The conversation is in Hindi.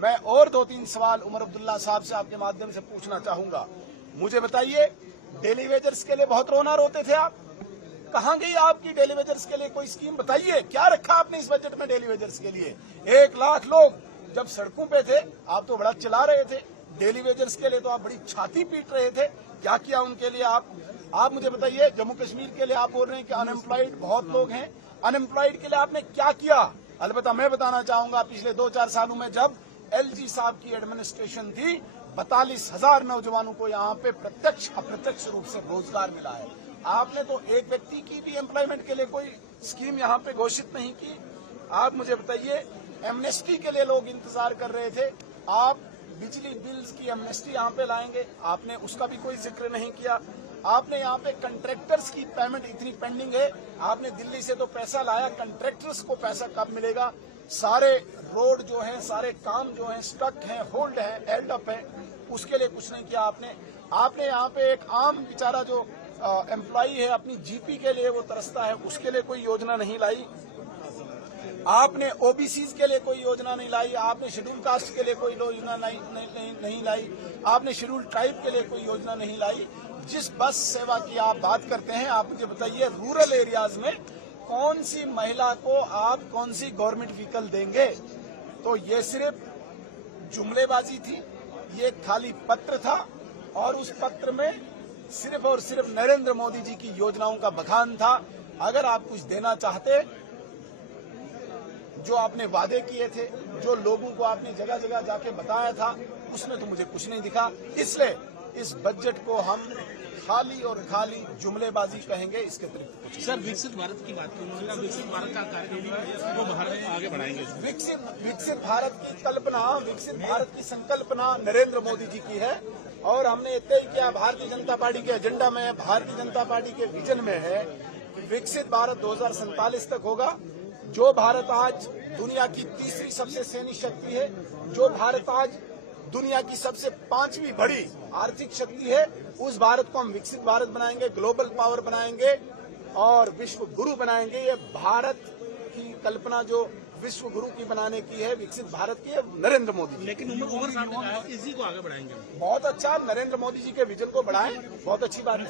मैं और 2-3 सवाल उमर अब्दुल्ला साहब से आपके माध्यम से पूछना चाहूंगा। मुझे बताइए, डेली वेजर्स के लिए बहुत रोना रोते थे आप, कहाँ गई आपकी डेली वेजर्स के लिए कोई स्कीम? बताइए, क्या रखा आपने इस बजट में डेली वेजर्स के लिए? 1 लाख लोग जब सड़कों पे थे, आप तो बड़ा चिल्ला रहे थे। डेली वेजर्स के लिए तो आप बड़ी छाती पीट रहे थे। क्या किया उनके लिए आप मुझे बताइए। जम्मू कश्मीर के लिए आप बोल रहे हैं कि अनएम्प्लॉयड बहुत लोग हैं, अनएम्प्लॉयड के लिए आपने क्या किया? अलबत्ता मैं बताना चाहूंगा, पिछले 2-4 सालों में जब एलजी साहब की एडमिनिस्ट्रेशन थी, 42,000 नौजवानों को यहाँ पे प्रत्यक्ष अप्रत्यक्ष रूप से रोजगार मिला है। आपने तो एक व्यक्ति की भी एम्प्लॉयमेंट के लिए कोई स्कीम यहाँ पे घोषित नहीं की। आप मुझे बताइए, एमनेस्टी के लिए लोग इंतजार कर रहे थे, आप बिजली बिल्स की एमनेस्टी यहाँ पे लाएंगे, आपने उसका भी कोई जिक्र नहीं किया। आपने यहाँ पे कंट्रैक्टर्स की पेमेंट इतनी पेंडिंग है, आपने दिल्ली से तो पैसा लाया, कंट्रैक्टर्स को पैसा कब मिलेगा? सारे रोड जो है, सारे काम जो है स्टक है, होल्ड है, हेल्ड अप है, उसके लिए कुछ नहीं किया आपने यहाँ पे एक आम बेचारा जो एम्प्लॉई है, अपनी जीपी के लिए वो तरसता है, उसके लिए कोई योजना नहीं लाई। आपने ओबीसीज के लिए कोई योजना नहीं लाई, आपने शेड्यूल कास्ट के लिए कोई योजना नहीं लाई, आपने शेड्यूल ट्राइब के लिए कोई योजना नहीं लाई। जिस बस सेवा की आप बात करते हैं, आप मुझे बताइए, रूरल एरियाज में कौन सी महिला को आप कौन सी गवर्नमेंट व्हीकल देंगे? तो ये सिर्फ जुमलेबाजी थी, ये खाली पत्र था, और उस पत्र में सिर्फ और सिर्फ नरेंद्र मोदी जी की योजनाओं का बखान था। अगर आप कुछ देना चाहते, जो आपने वादे किए थे, जो लोगों को आपने जगह जगह जाके बताया था, उसमें तो मुझे कुछ नहीं दिखा। इसलिए इस बजट को हम खाली और खाली जुमलेबाजी कहेंगे, इसके अतिरिक्त कुछ। सर, विकसित भारत की बात करूंगा, विकसित भारत का कार्य वो भारत आगे बढ़ाएंगे। विकसित भारत की कल्पना, विकसित भारत की संकल्पना नरेंद्र मोदी जी की है, और हमने तय किया, भारतीय जनता पार्टी के एजेंडा में, भारतीय जनता पार्टी के विजन में है कि विकसित भारत 2047 तक होगा। जो भारत आज दुनिया की तीसरी सबसे सैन्य शक्ति है, जो भारत आज दुनिया की सबसे 5वीं बड़ी आर्थिक शक्ति है, उस भारत को हम विकसित भारत बनाएंगे, ग्लोबल पावर बनाएंगे और विश्व गुरु बनाएंगे। ये भारत की कल्पना जो विश्व गुरु की बनाने की है, विकसित भारत की है, नरेंद्र मोदी जी। लेकिन उमर साहब ने कहा कि इसी को आगे बढ़ाएंगे। बहुत अच्छा, नरेंद्र मोदी जी के विजन को बढ़ाएं, बहुत अच्छी बात है।